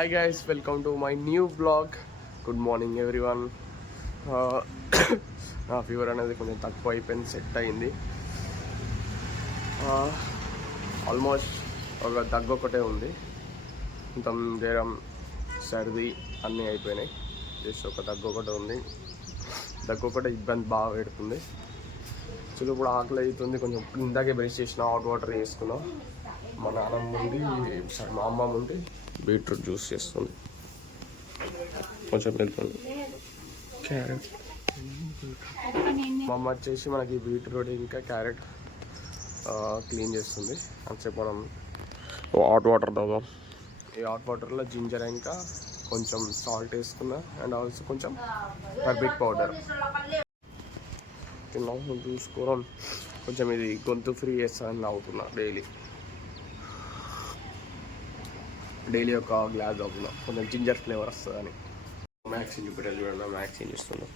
Hi guys, welcome to my new vlog. Good morning everyone. నా fever అనేది కొంచెం తక్కువ అయిపోయింది, సెట్ అయింది. ఆల్మోస్ట్ ఒక దగ్గు ఒకటే ఉంది, కొంచెం జ్వరం సర్ది అన్నీ అయిపోయినాయి. జస్ట్ ఒక దగ్గు ఒకటే ఉంది. దగ్గు ఒకటే ఇబ్బంది బాగా పెడుతుంది. సో ఇప్పుడు ఆకలి అవుతుంది కొంచెం. ఇందాకే బ్రష్ చేసిన, హాట్ వాటర్ వేసుకున్నాం. మా నాన్నమ్మ ఉండి మా అమ్మమ్మ ఉండి బీట్రూట్ జ్యూస్ చేస్తుంది. కొంచెం వెళ్తుంది క్యారెట్. మా అమ్మ వచ్చేసి మనకి బీట్రూట్ ఇంకా క్యారెట్ క్లీన్ చేస్తుంది. అంతసేపు మనం హాట్ వాటర్ తాగుదాం. ఈ హాట్ వాటర్లో జింజర్ ఇంకా కొంచెం సాల్ట్ వేసుకున్నా అండ్ ఆల్సో కొంచెం టర్మరిక్ పౌడర్ తిన్నాం. చూసుకోవడం కొంచెం ఇది గొంతు ఫ్రీ చేస్తానని తాగుతున్నా. డైలీ ఒక గ్లాస్ తాగుతున్నా, కొంచెం జింజర్ ఫ్లేవర్ వస్తుందని. మ్యాక్సీ చూపెట్టాలి చూడండి. మ్యాక్సీ చేస్తున్నా.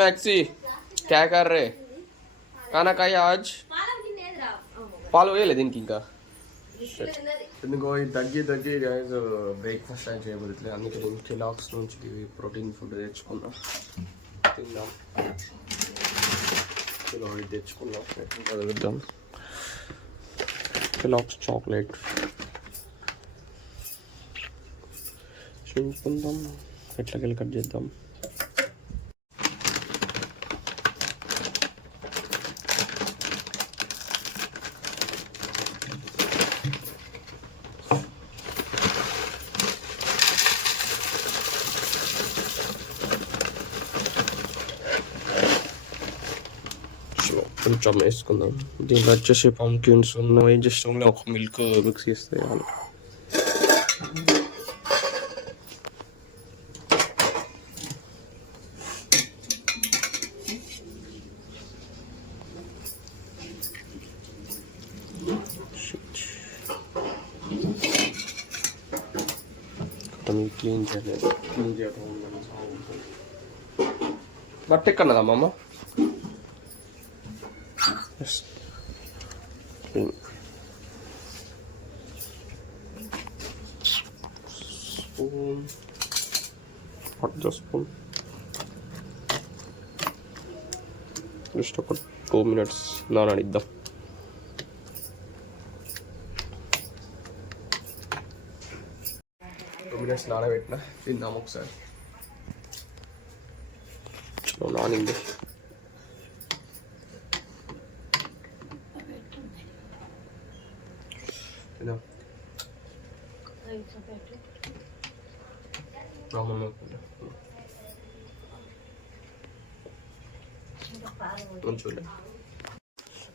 మ్యాక్సీ క్యా కర్ రే కానా కాయ ఆజ్ పాలు వేయలే దీనికి ఇంకా. ఎందుకో తగ్గి గైస్ బ్రేక్ఫాస్ట్ టైం చేయబోతుంది. అందుకే నేను కెలాగ్స్ నుంచి ప్రోటీన్ ఫుడ్ తెచ్చుకున్నా, తిందాం. ఇది తెచ్చుకున్నాం, వదులుద్దాం. కెలాగ్స్ చాక్లెట్ చూసుకుందాం, ఎట్లకెళ్ళి కట్ చేద్దాం. కొంచెం వేసుకుందాం. దీంట్లో వచ్చేసి పంకిన్స్ ఉన్నాయి. జస్ట్ ఓన్లీ ఒక మిల్క్ మిక్స్ చేస్తే చాలు. క్లీన్ చేయడం బట్ట ఎక్కడదా అమ్మ. స్పూన్, అర్ధ స్పూన్, జస్ట్ ఒక 2 minutes నాననిద్దాం. నానబెట్టిన తిందాం ఒకసారి. చలో నానింది.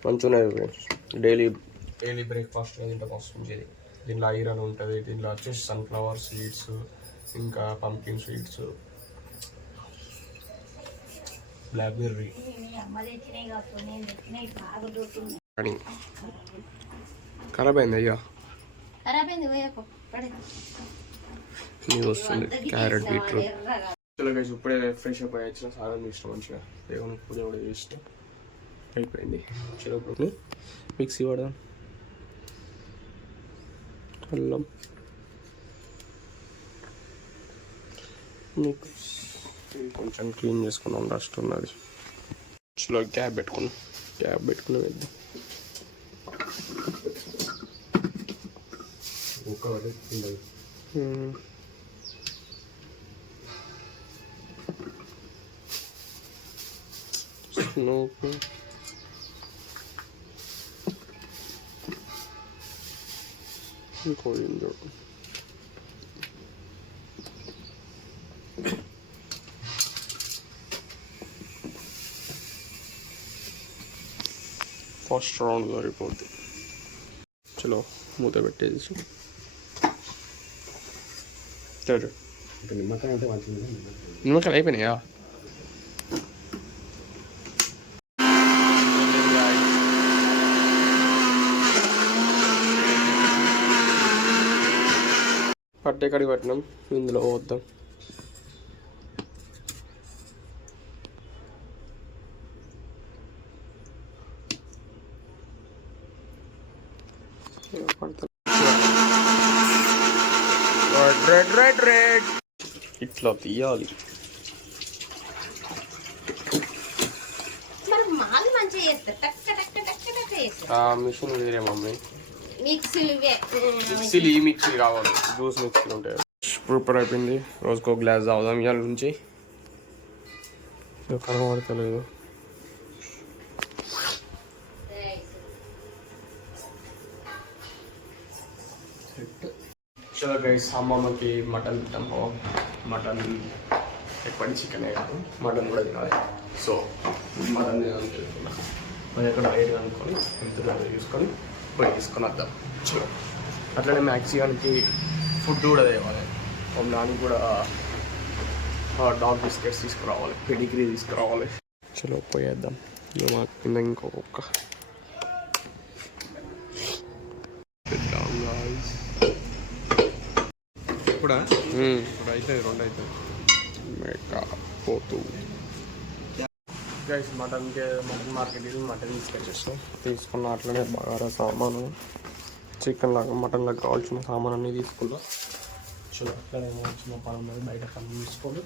మంచిగా డైలీ బ్రేక్ఫాస్ట్ తింటే వస్తుంది. దీంట్లో ఐరన్ ఉంటుంది. దీంట్లో వచ్చేసి సన్ఫ్లవర్ సీడ్స్ ఇంకా పంకిన్ సీడ్స్, బ్లాక్బెర్రీ ఖరాబ్ అయింది. అయ్యా ఇది వస్తుంది. Carrot, beetroot. చలో గైస్, ఇప్పుడే ఫ్రెష్ అప్ అయ్యి వచ్చిన, స్నానం చేసిన, మంచిగా దేవుని పూజ కూడా చేసిన, అయిపోయింది. చలో ఇప్పుడు మిక్సీ పడదాం. అల్లం మిక్స్ కొంచెం క్లీన్ చేసుకున్నాం, డస్ట్ ఉన్నది. చలో క్యాప్ పెట్టుకుని వేద్దాం. స్నోకు ఇంకోయిందో ఫస్ట్ రౌండ్ సరిపోద్ది. చలో మూత పెట్టేసి నిమ్మకాయలు అయిపోయినాయా? పట్టే కడిగి పట్టినాం, ఇందులో పోద్దాం. రెడ్ రెడ్ రెడ్ రెడ్ ఇట్లా తీయాలి. మిషన్ వేరే మమ్మీ, మిక్సీలు ఈ మిక్సీలు కావాలి, జ్యూస్ మిక్సీలు ఉంటాయి. ప్రిపేర్ అయిపోయింది. రోజుకో గ్లాస్ తాగుదాం ఇవాళ నుంచి. కనబడతలేదు. చలో గైస్, అమ్మమ్మకి మటన్ తింటాము. మటన్ ఎప్పటి చికెనే కాదు, మటన్ కూడా తినాలి. సో మటన్ తినాలని తెలుసుకున్నాం. మరి ఎక్కడ రైట్ అనుకొని ఎంత చూసుకొని పోయి తీసుకొని వద్దాం. చలో అట్లనే మ్యాక్సిమానికి ఫుడ్ కూడా తేవాలి. దానికి కూడా డాగ్ బిస్కెట్స్ తీసుకురావాలి, పెడిగ్రీ తీసుకురావాలి. చలో పోయేద్దాం. మాకు కింద ఇంకొక ఇప్పుడు అయితే 2 అవుతుంది. పోతూ గైస్ మటన్ మార్కెట్ మటన్ తీసుకొచ్చేసాం. తీసుకున్న అట్లనే బాగా సామాను, చికెన్ లాగా మటన్ లాగా కావాల్సిన సామాన్ అన్నీ తీసుకున్నాం. చలో అట్లనే వచ్చిన పని మీద బయట పని తీసుకొని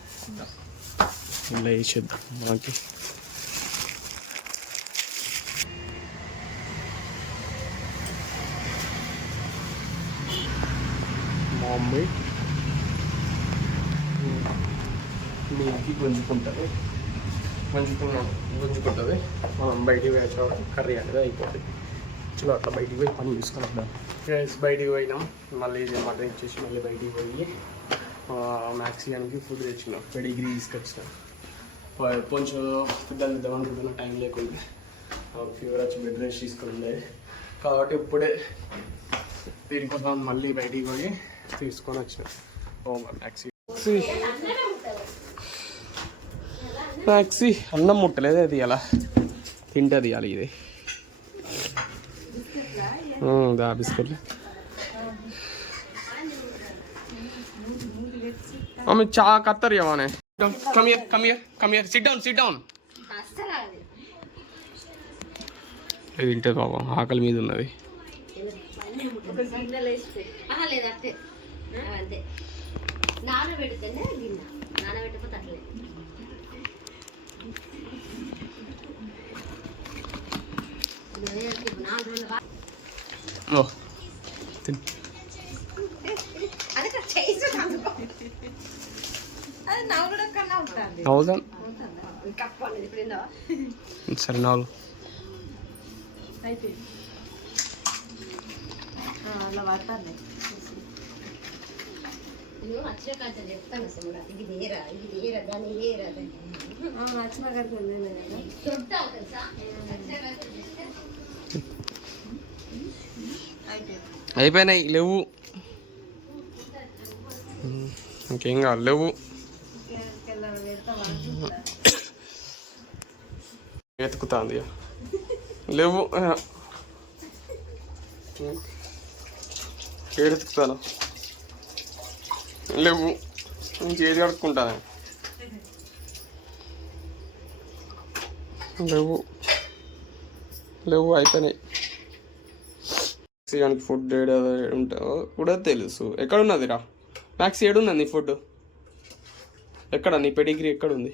ఇలా వేసేద్దాం. మనకి మా మమ్మీ నీటికి గుంజుకుంటుంది, గుంజుకుంటుంది. మనం బయటికి వేసే కర్రీ అనేది అయిపోతుంది. చలో అట్లా బయటికి పోయి పని తీసుకొని వద్దాం. బయటికి పోయినాం. మళ్ళీ మటన్ ఇచ్చేసి మళ్ళీ బయటికి పోయి మ్యాక్సిమానికి ఫుడ్ తెచ్చినాం. పెడిగ్రీ తీసుకొచ్చినాం. కొంచెం ఫుడ్ ఇద్దామనుకుంటున్న టైం లేకుండా ఫీవర్ వచ్చి బెడ్ రెస్ట్ తీసుకొని ఉండేది కాబట్టి ఇప్పుడే దీనికోసం మళ్ళీ బయటికి పోయి తీసుకొని వచ్చినాం. మ్యాక్సీ అన్నం ముట్టలేదు, అది అలా తింటుంది అలా. ఇది దా బిస్కెట్లు మమ్మీ చా కత్తర్ ఇవ్వనే. SIT down. ఇది తింటుంది బాబా, ఆకలి మీద ఉన్నది. సరే నాలుగు అయిపోయినాయి. లేవు ఇంకేం కావాలి, లేవు. వెతుకుతాంది, లేవు. ఏడుతుకుతాను, లేవు. ఇంకేది కడుక్కుంటాను, లేవు. అయిపోయినాయి. మ్యాక్సిమానికి ఫుడ్ ఏడ ఉంటావో కూడా తెలుసు. ఎక్కడున్నది రా మ్యాక్సీ? ఏడున్నది నీ ఫుడ్? ఎక్కడ నీ పెడిగ్రీ ఎక్కడుంది?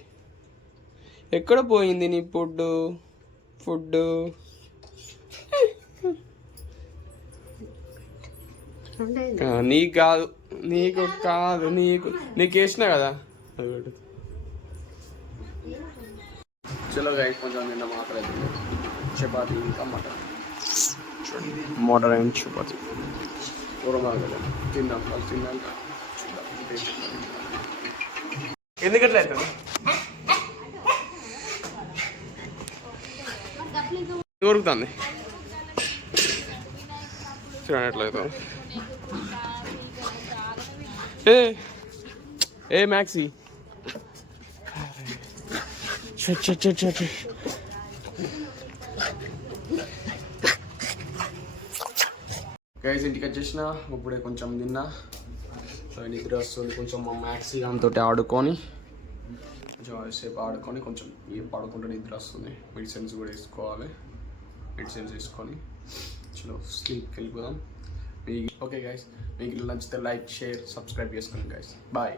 ఎక్కడ పోయింది నీ ఫుడ్? నీకు కాదు, నీకు వేసినా కదా. చలో గైస్, కొంచెం నిన్న మాట్లాడుతుంది. చపాతీ ఇంకా మటన్ అండ్ చపాతీ కూరమాలు కదా. తిన్నాక ఎందుకట్లా అవుతుంది? దొరుకుతుంది చూడండి ఎట్లా అవుతుంది. ఏ మ్యాక్సీ గైస్, ఇంటికి వచ్చేసిన ఇప్పుడే కొంచెం తిన్నా. నిద్ర వస్తుంది. కొంచెం మా మ్యాక్సీ దాంతో ఆడుకొని కొంచెం సేపు ఆడుకొని కొంచెం పడుకుంటే నిద్ర వస్తుంది. మెడిసిన్స్ కూడా వేసుకోవాలి. మెడిసిన్స్ వేసుకొని చలో స్లీప్కి వెళ్ళిపోదాం. ఓకే గైస్, మీకు నచ్చితే లైక్, షేర్, సబ్స్క్రైబ్ చేసుకోండి గైస్. బాయ్.